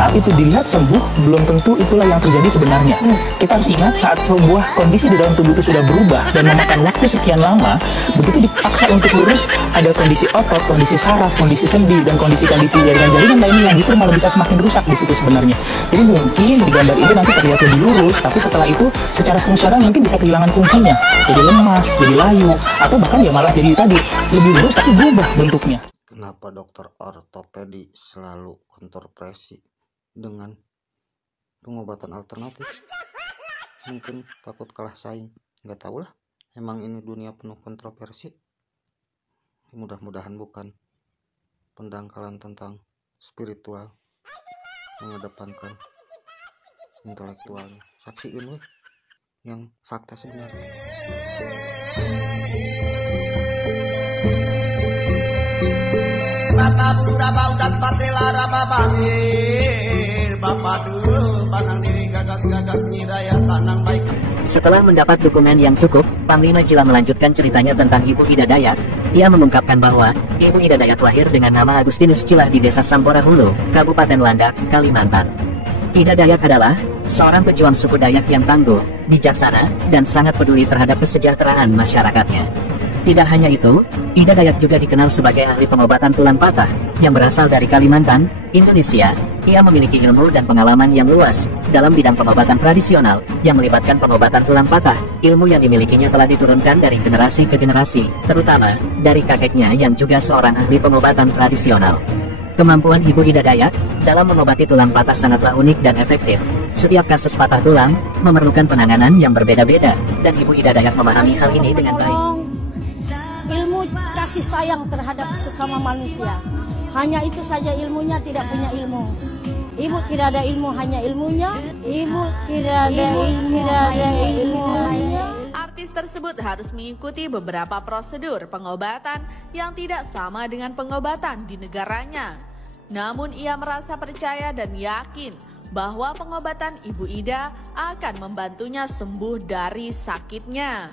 saat itu dilihat sembuh, belum tentu itulah yang terjadi sebenarnya. Kita harus ingat saat sebuah kondisi di dalam tubuh itu sudah berubah dan memakan waktu sekian lama, begitu dipaksa untuk lurus, ada kondisi otot, kondisi saraf, kondisi sendi, dan kondisi-kondisi jaringan-jaringan lainnya yang justru malah bisa semakin rusak di situ sebenarnya. Jadi mungkin di gambar itu nanti terlihat lebih lurus, tapi setelah itu secara fungsional mungkin bisa kehilangan fungsinya, jadi lemas, jadi layu, atau bahkan ya malah jadi tadi lebih lurus tapi berubah bentuknya. Kenapa dokter ortopedi selalu kontroversi dengan pengobatan alternatif? Mungkin takut kalah saing, nggak tahu lah. Emang ini dunia penuh kontroversi. Mudah-mudahan bukan pendangkalan tentang spiritual, mengedepankan intelektualnya. Saksiin weh yang fakta sebenarnya. Mata buda baudat patela raba bangir bapak dulu panang diri gagas-gagas nyiraya tanang baik. Setelah mendapat dukungan yang cukup, Panglima Jila melanjutkan ceritanya tentang Ibu Ida Dayak. Ia mengungkapkan bahwa Ibu Ida Dayak lahir dengan nama Agustinus Cilah di Desa Sampora Hulu, Kabupaten Landak, Kalimantan. Ida Dayak adalah seorang pejuang suku Dayak yang tangguh, bijaksana, dan sangat peduli terhadap kesejahteraan masyarakatnya. Tidak hanya itu, Ida Dayak juga dikenal sebagai ahli pengobatan tulang patah yang berasal dari Kalimantan, Indonesia. Ia memiliki ilmu dan pengalaman yang luas dalam bidang pengobatan tradisional yang melibatkan pengobatan tulang patah. Ilmu yang dimilikinya telah diturunkan dari generasi ke generasi, terutama dari kakeknya yang juga seorang ahli pengobatan tradisional. Kemampuan Ibu Ida Dayak dalam mengobati tulang patah sangatlah unik dan efektif. Setiap kasus patah tulang memerlukan penanganan yang berbeda-beda, dan Ibu Ida Dayak memahami hal ini dengan baik. Ilmu kasih sayang terhadap sesama manusia. Hanya itu saja ilmunya, tidak punya ilmu. Ibu tidak ada ilmu, hanya ilmunya. Ibu tidak ada ilmu, hanya. Artis tersebut harus mengikuti beberapa prosedur pengobatan yang tidak sama dengan pengobatan di negaranya. Namun ia merasa percaya dan yakin bahwa pengobatan Ibu Ida akan membantunya sembuh dari sakitnya.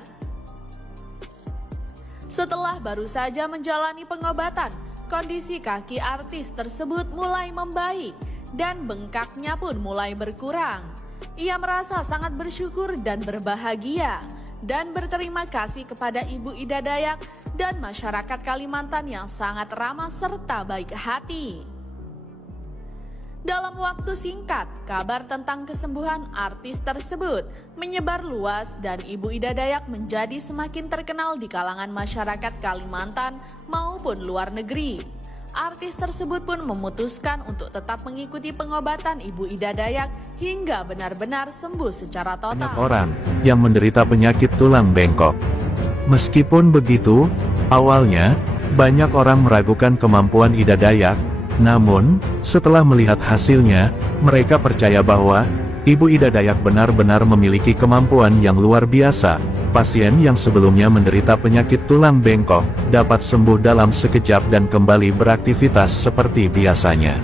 Setelah baru saja menjalani pengobatan, kondisi kaki artis tersebut mulai membaik dan bengkaknya pun mulai berkurang. Ia merasa sangat bersyukur dan berbahagia dan berterima kasih kepada Ibu Ida Dayak dan masyarakat Kalimantan yang sangat ramah serta baik hati. Dalam waktu singkat, kabar tentang kesembuhan artis tersebut menyebar luas dan Ibu Ida Dayak menjadi semakin terkenal di kalangan masyarakat Kalimantan maupun luar negeri. Artis tersebut pun memutuskan untuk tetap mengikuti pengobatan Ibu Ida Dayak hingga benar-benar sembuh secara total. Banyak orang yang menderita penyakit tulang bengkok. Meskipun begitu, awalnya banyak orang meragukan kemampuan Ida Dayak. Namun, setelah melihat hasilnya, mereka percaya bahwa Ibu Ida Dayak benar-benar memiliki kemampuan yang luar biasa. Pasien yang sebelumnya menderita penyakit tulang bengkok dapat sembuh dalam sekejap dan kembali beraktivitas seperti biasanya.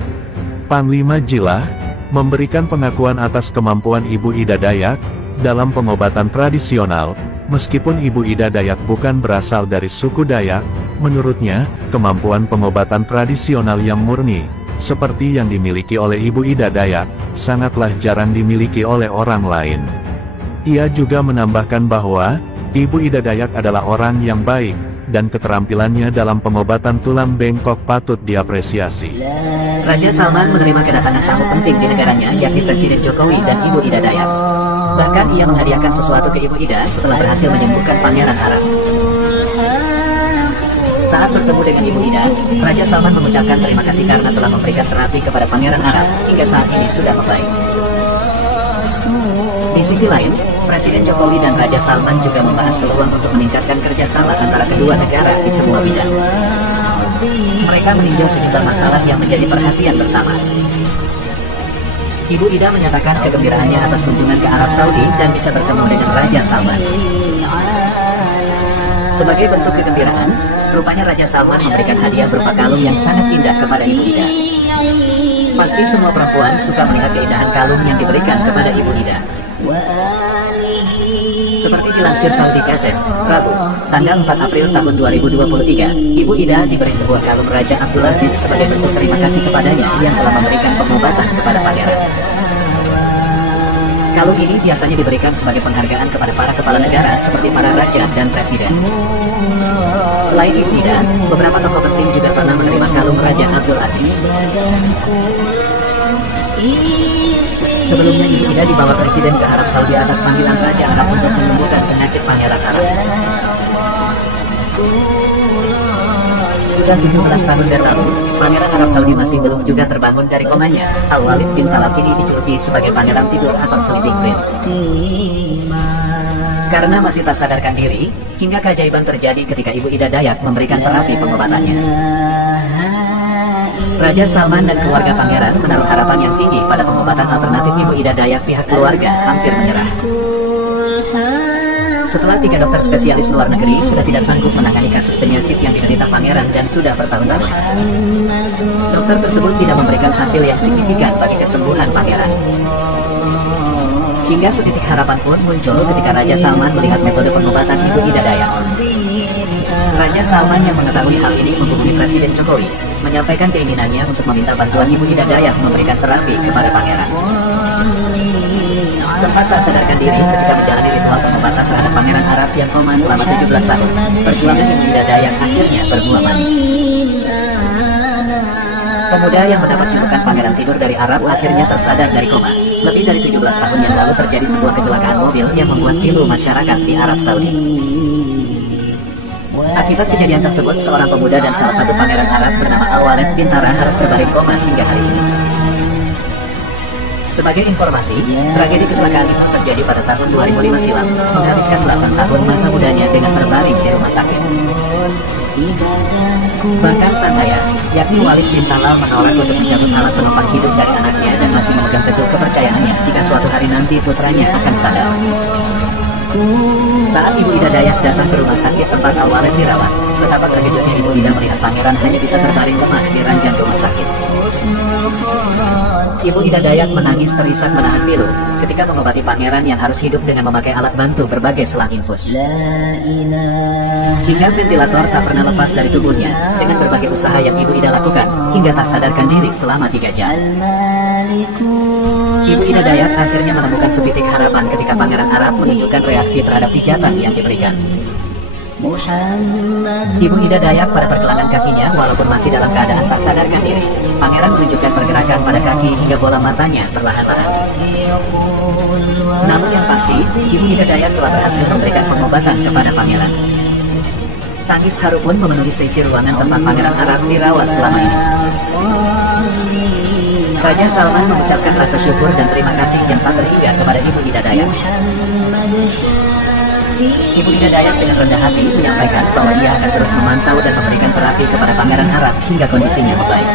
Panglima Jila memberikan pengakuan atas kemampuan Ibu Ida Dayak dalam pengobatan tradisional. Meskipun Ibu Ida Dayak bukan berasal dari suku Dayak, menurutnya, kemampuan pengobatan tradisional yang murni, seperti yang dimiliki oleh Ibu Ida Dayak, sangatlah jarang dimiliki oleh orang lain. Ia juga menambahkan bahwa, Ibu Ida Dayak adalah orang yang baik, dan keterampilannya dalam pengobatan tulang bengkok patut diapresiasi. Raja Salman menerima kedatangan tamu penting di negaranya, yakni Presiden Jokowi dan Ibu Ida Dayak. Bahkan ia menghadiahkan sesuatu ke Ibu Ida setelah berhasil menyembuhkan Pangeran Arab. Saat bertemu dengan Ibu Ida, Raja Salman mengucapkan terima kasih karena telah memberikan terapi kepada Pangeran Arab hingga saat ini sudah membaik. Di sisi lain, Presiden Jokowi dan Raja Salman juga membahas peluang untuk meningkatkan kerjasama antara kedua negara di semua bidang. Mereka meninjau sejumlah masalah yang menjadi perhatian bersama. Ibu Ida menyatakan kegembiraannya atas kunjungan ke Arab Saudi dan bisa bertemu dengan Raja Salman. Sebagai bentuk kegembiraan, rupanya Raja Salman memberikan hadiah berupa kalung yang sangat indah kepada Ibu Ida. Pasti semua perempuan suka melihat keindahan kalung yang diberikan kepada Ibu Ida. Seperti dilansir Saudi Gazette, Rabu, tanggal 4 April tahun 2023, Ibu Ida diberi sebuah kalung Raja Abdulaziz sebagai bentuk terima kasih kepadanya yang telah memberikan pengobatan kepada pangeran. Kalung ini biasanya diberikan sebagai penghargaan kepada para kepala negara seperti para raja dan presiden. Selain Ibu Ida, beberapa tokoh penting juga pernah menerima kalung Raja Abdulaziz. Sebelumnya Ibu Ida dibawa Presiden ke Arab Saudi atas panggilan Raja Arab untuk menyembuhkan penyakit Pangeran Arab. Sudah 17 tahun berlalu, Pangeran Arab Saudi masih belum juga terbangun dari komanya. Al-Walid bin Talal ini dijuluki sebagai Pangeran Tidur atau Sleeping Prince. Karena masih tak sadarkan diri, hingga keajaiban terjadi ketika Ibu Ida Dayak memberikan terapi pengobatannya. Raja Salman dan keluarga pangeran menaruh harapan yang tinggi pada pengobatan alternatif Ibu Ida Dayak. Pihak keluarga hampir menyerah. Setelah 3 dokter spesialis luar negeri sudah tidak sanggup menangani kasus penyakit yang diderita pangeran dan sudah bertahun-tahun, dokter tersebut tidak memberikan hasil yang signifikan bagi kesembuhan pangeran. Hingga setitik harapan pun muncul ketika Raja Salman melihat metode pengobatan Ibu Ida Dayak. Raja Salman yang mengetahui hal ini menghubungi Presiden Jokowi, menyampaikan keinginannya untuk meminta bantuan Ibu Ida Dayak memberikan terapi kepada pangeran. Sempat tak sadarkan diri ketika menjalani ritual pengobatan terhadap Pangeran Arab yang koma selama 17 tahun, perjuangan Ibu Ida Dayak akhirnya berbuah manis. Pemuda yang mendapat julukan Pangeran Tidur dari Arab akhirnya tersadar dari koma. Lebih dari 17 tahun yang lalu terjadi sebuah kecelakaan mobil yang membuat pilu masyarakat di Arab Saudi. Akibat kejadian tersebut, seorang pemuda dan salah satu pangeran Arab bernama Al-Walid bin Talal harus terbaring koma hingga hari ini. Sebagai informasi, tragedi kecelakaan itu terjadi pada tahun 2005 silam, menghabiskan belasan tahun masa mudanya dengan terbaring di rumah sakit. Bahkan sang ayah, yakni Walid bin Talal, menolak untuk mencabut alat penopang hidup dari anaknya dan masih memegang teguh kepercayaannya jika suatu hari nanti putranya akan sadar. Saat Ibu Ida Dayak datang ke rumah sakit tempat Al-Walid dirawat, betapa terkejutnya Ibu Ida melihat pangeran hanya bisa terbaring lemah di ranjang rumah sakit. Ibu Ida Dayak menangis terisak menahan pilu ketika mengobati pangeran yang harus hidup dengan memakai alat bantu berbagai selang infus. Hingga ventilator tak pernah lepas dari tubuhnya dengan berbagai usaha yang Ibu Ida lakukan hingga tak sadarkan diri selama 3 jam. Ibu Ida Dayak akhirnya menemukan sebitik harapan ketika Pangeran Arab menunjukkan reaksi terhadap pijatan yang diberikan. Ibu Ida Dayak pada pergelangan kakinya walaupun masih dalam keadaan tak sadarkan diri. Pangeran menunjukkan pergerakan pada kaki hingga bola matanya perlahan-lahan. Namun yang pasti, Ibu Ida Dayak telah berhasil memberikan pengobatan kepada pangeran. Tangis haru pun memenuhi seisi ruangan tempat Pangeran Arab dirawat selama ini. Raja Salman mengucapkan rasa syukur dan terima kasih yang tak terhingga kepada Ibu Ida Dayak. Ibu Ida Dayak dengan rendah hati menyampaikan bahwa dia akan terus memantau dan memberikan terapi kepada Pangeran Arab hingga kondisinya membaik.